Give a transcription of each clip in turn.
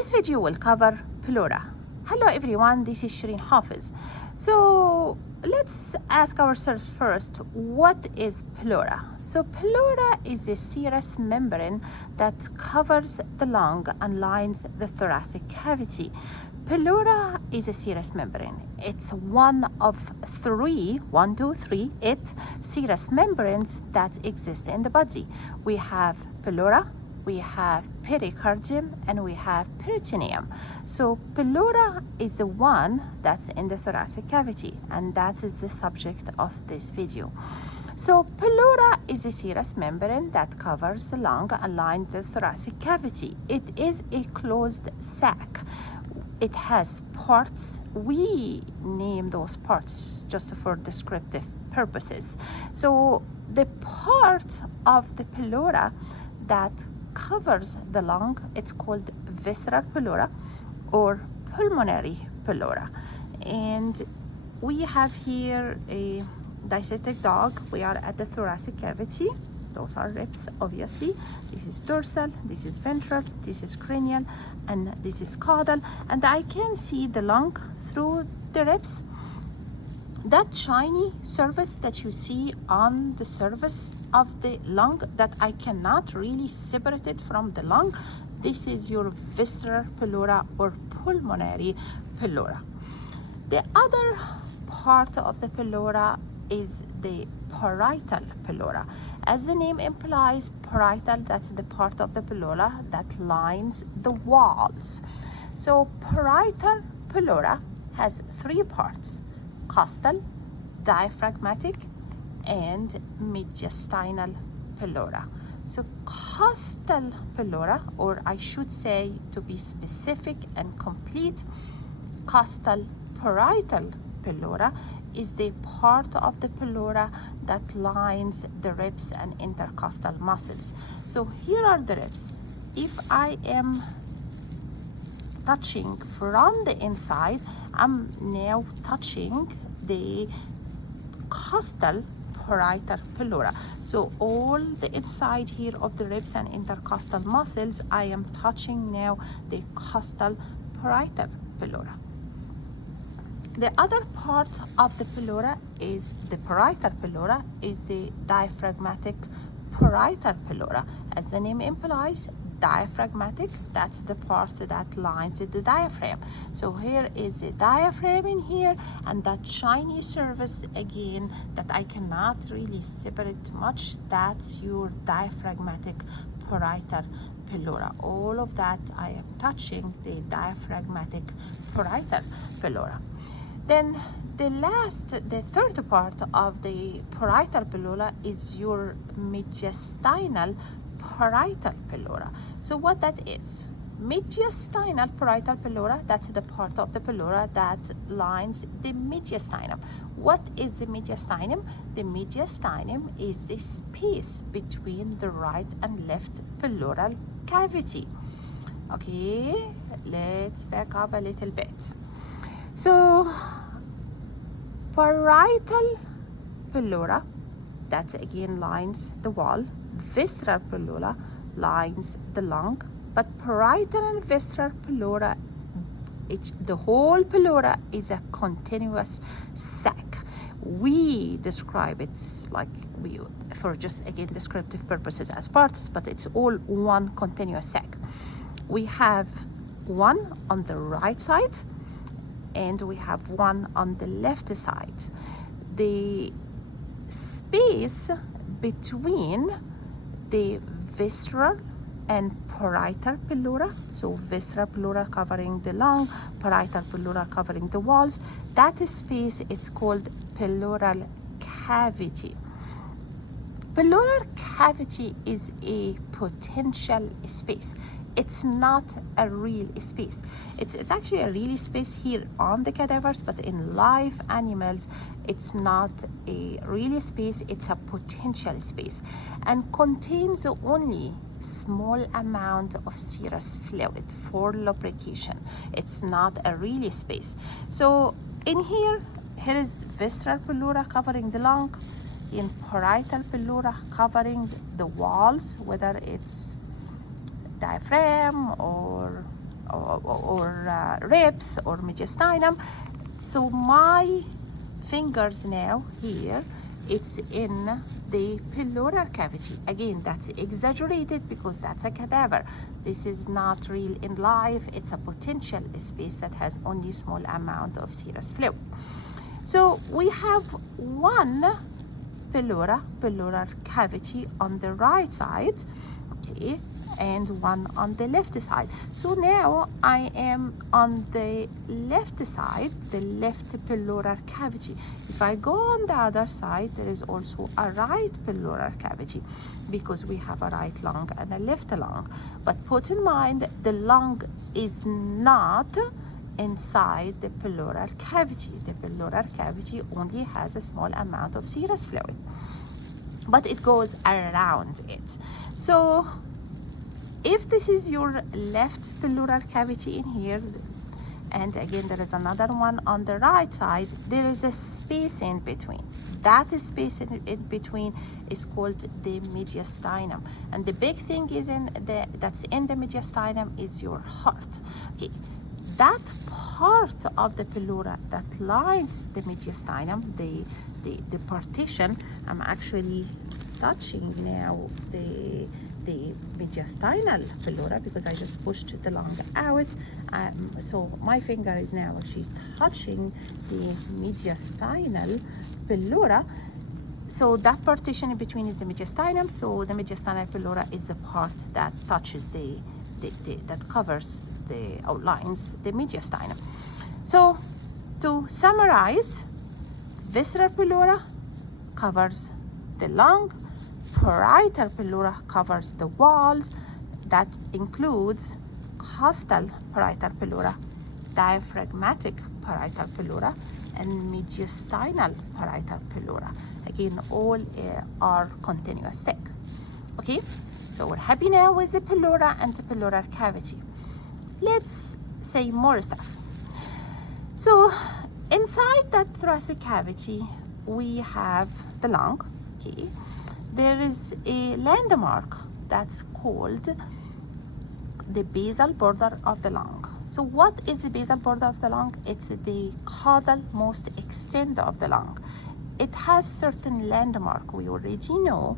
This video will cover pleura. Hello everyone, this is Shireen Hafiz. So let's ask ourselves first, what is pleura? So pleura is a serous membrane that covers the lung and lines the thoracic cavity. Pleura is a serous membrane. It's one of three serous membranes that exist in the body. We have pleura, we have pericardium, and we have peritoneum. So pleura is the one that's in the thoracic cavity, and that is the subject of this video. So pleura is a serous membrane that covers the lung and lines the thoracic cavity. It is a closed sac. It has parts. We name those parts just for descriptive purposes. So the part of the pleura that covers the lung, it's called visceral pleura or pulmonary pleura. And we have here a dissected dog. We are at the thoracic cavity. Those are ribs, obviously. This is dorsal, this is ventral, this is cranial, and this is caudal. And I can see the lung through the ribs. That shiny surface that you see on the surface of the lung that I cannot really separate it from the lung, this is your visceral pleura or pulmonary pleura. The other part of the pleura is the parietal pleura. As the name implies, parietal, that's the part of the pleura that lines the walls. So parietal pleura has three parts: costal, diaphragmatic, and mediastinal pleura. So costal pleura, or I should say to be specific and complete, costal parietal pleura is the part of the pleura that lines the ribs and intercostal muscles. So here are the ribs. If I am touching from the inside, I'm now touching the costal parietal pleura. So all the inside here of the ribs and intercostal muscles, I am touching now the costal parietal pleura. The other part of the pleura is the parietal pleura, is the diaphragmatic parietal pleura. As the name implies, diaphragmatic, that's the part that lines the diaphragm. So here is the diaphragm in here, and that shiny surface again that I cannot really separate much, that's your diaphragmatic parietal pleura. All of that I am touching the diaphragmatic parietal pleura. Then the third part of the parietal pleura is your mediastinal parietal pleura. So what that is? Mediastinal parietal pleura, that's the part of the pleura that lines the mediastinum. What is the mediastinum? The mediastinum is the space between the right and left pleural cavity. Okay, let's back up a little bit. So parietal pleura, that again lines the wall. Visceral pleura lines the lung, but parietal and visceral pleura, the whole pleura is a continuous sac. We describe it like for just again descriptive purposes as parts, but it's all one continuous sac. We have one on the right side and we have one on the left side. The space between the visceral and parietal pleura, so visceral pleura covering the lung, parietal pleura covering the walls, that space is called pleural cavity. Pleural cavity is a potential space. It's not a real space. It's actually a real space here on the cadavers, but in live animals, it's not a real space, it's a potential space, and contains only small amount of serous fluid for lubrication. It's not a real space. So in here is visceral pleura covering the lung, in parietal pleura covering the walls, whether it's diaphragm or ribs or mediastinum. So my fingers now here, it's in the pleural cavity. Again, that's exaggerated because that's a cadaver. This is not real in life. It's a potential space that has only small amount of serous fluid. So we have one pleural cavity on the right side, okay, and one on the left side. So now I am on the left side, the left pleural cavity. If I go on the other side, there is also a right pleural cavity because we have a right lung and a left lung. But put in mind, the lung is not inside the pleural cavity. The pleural cavity only has a small amount of serous fluid, but it goes around it. So if this is your left pleural cavity in here, and again there is another one on the right side, there is a space in between. That space in between is called the mediastinum, and the big thing is that's in the mediastinum is your heart. Okay, that part of the pleura that lines the mediastinum, the partition, I'm actually touching now the mediastinal pleura because I just pushed the lung out. So my finger is now actually touching the mediastinal pleura. So that partition in between is the mediastinum. So the mediastinal pleura is the part that touches that covers the outlines the mediastinum. So to summarize, visceral pleura covers the lung, parietal pleura covers the walls. That includes costal parietal pleura, diaphragmatic parietal pleura, and mediastinal parietal pleura. Again, all are continuous thick. Okay, so we're happy now with the pleura and the pleural cavity. Let's say more stuff. So inside that thoracic cavity, we have the lung. Okay, there is a landmark that's called the basal border of the lung. So what is the basal border of the lung? It's the caudal most extent of the lung. It has certain landmark. We already know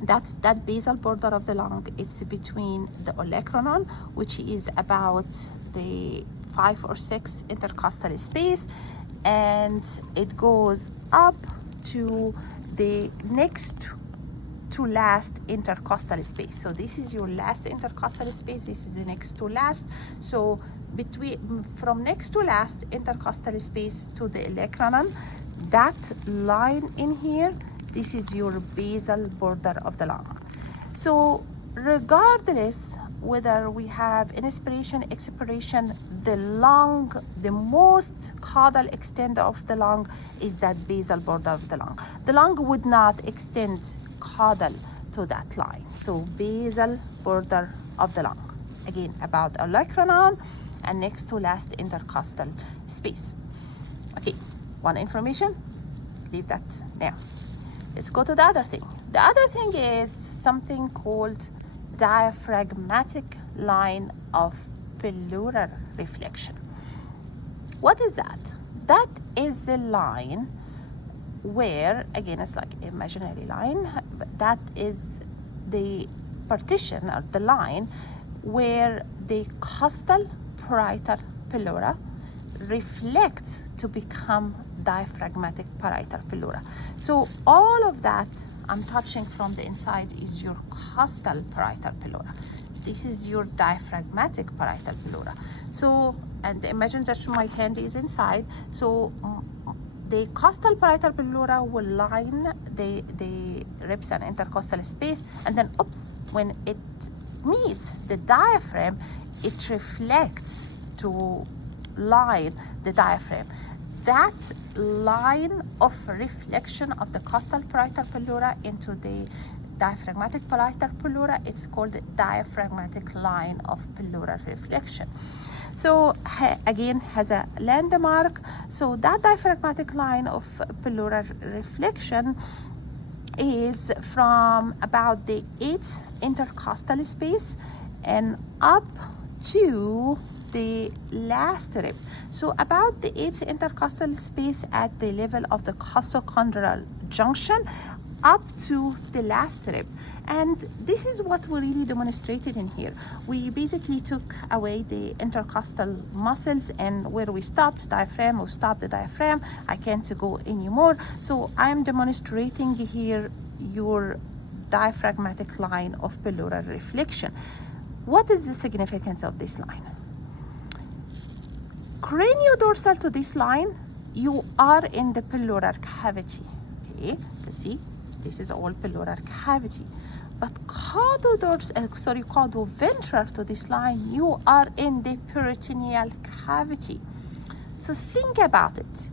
that's that basal border of the lung. It's between the olecranon, which is about the 5 or 6 intercostal space, and it goes up to the next to last intercostal space. So this is your last intercostal space, this is the next to last. So from next to last intercostal space to the olecranon, that line in here, this is your basal border of the lung. So regardless whether we have inspiration, expiration, the lung, the most caudal extent of the lung is that basal border of the lung. The lung would not extend caudal to that line. So basal border of the lung. Again, about olecranon and next to last intercostal space. Okay, one information, leave that now. Let's go to the other thing. The other thing is something called diaphragmatic line of pleural reflection. What is that? That is the line where, again, it's like imaginary line, that is the partition or the line where the costal parietal pleura reflects to become diaphragmatic parietal pleura. So all of that I'm touching from the inside is your costal parietal pleura. This is your diaphragmatic parietal pleura. So, and imagine that my hand is inside. So the costal parietal pleura will line the ribs and intercostal space, and then oops, when it meets the diaphragm, it reflects to line the diaphragm. That line of reflection of the costal parietal pleura into the diaphragmatic parietal pleura, it's called the diaphragmatic line of pleural reflection. So again, has a landmark. So that diaphragmatic line of pleural reflection is from about the 8th intercostal space and up to the last rib. So about the 8th intercostal space at the level of the costochondral junction up to the last rib. And this is what we really demonstrated in here. We basically took away the intercostal muscles, and where we stopped diaphragm, we stopped the diaphragm. I can't go anymore. So I'm demonstrating here your diaphragmatic line of pleural reflection. What is the significance of this line? Craniodorsal to this line, you are in the pleural cavity. Okay, let's see. This is all pleural cavity. But caudoventral to this line, you are in the peritoneal cavity. So think about it.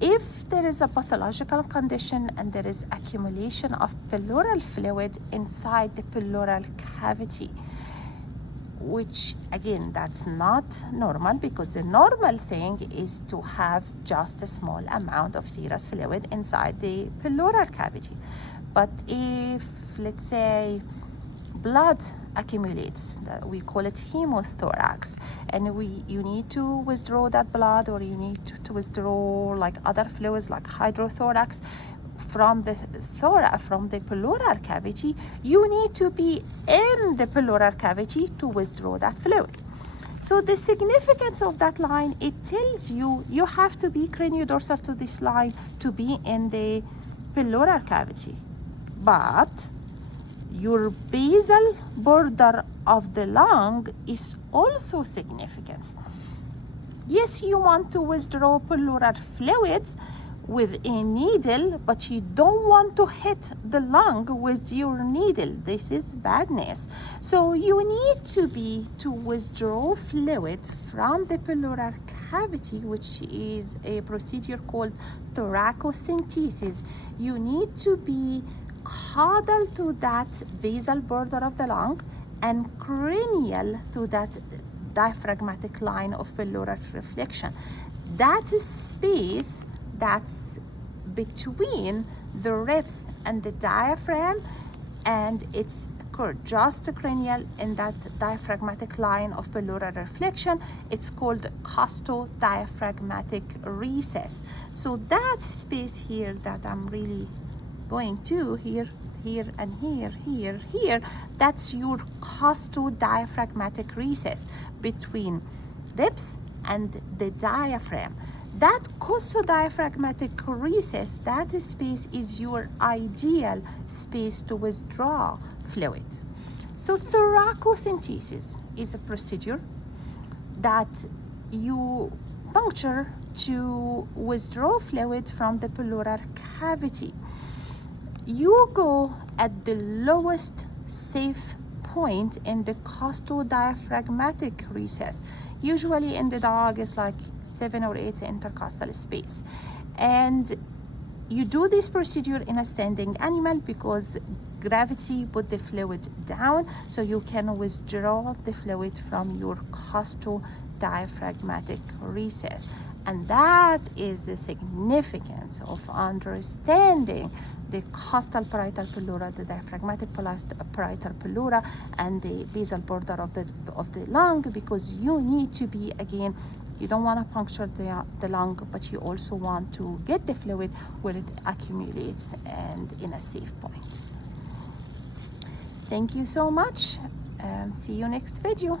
If there is a pathological condition and there is accumulation of pleural fluid inside the pleural cavity, which again, that's not normal, because the normal thing is to have just a small amount of serous fluid inside the pleural cavity. But if, let's say, blood accumulates, we call it hemothorax, and you need to withdraw that blood, or you need to withdraw like other fluids like hydrothorax from the pleural cavity, you need to be in the pleural cavity to withdraw that fluid. So the significance of that line, it tells you you have to be craniodorsal to this line to be in the pleural cavity. But your basal border of the lung is also significant. Yes, you want to withdraw pleural fluids with a needle, but you don't want to hit the lung with your needle. This is badness. So you need to withdraw fluid from the pleural cavity, which is a procedure called thoracocentesis. You need to be caudal to that basal border of the lung and cranial to that diaphragmatic line of pleural reflection. That space that's between the ribs and the diaphragm, and it's just cranial in that diaphragmatic line of pleural reflection. It's called costodiaphragmatic recess. So that space here that I'm really going to here, and here, that's your costodiaphragmatic recess between ribs and the diaphragm. That costodiaphragmatic recess, that space is your ideal space to withdraw fluid. So thoracocentesis is a procedure that you puncture to withdraw fluid from the pleural cavity. You go at the lowest safe point in the costodiaphragmatic recess. Usually in the dog is like 7 or 8 intercostal space. And you do this procedure in a standing animal because gravity put the fluid down, so you can withdraw the fluid from your costodiaphragmatic recess. And that is the significance of understanding the costal parietal pleura, the diaphragmatic parietal pleura, and the basal border of the lung, because you need to be, again, you don't want to puncture the lung, but you also want to get the fluid where it accumulates and in a safe point. Thank you so much. See you next video.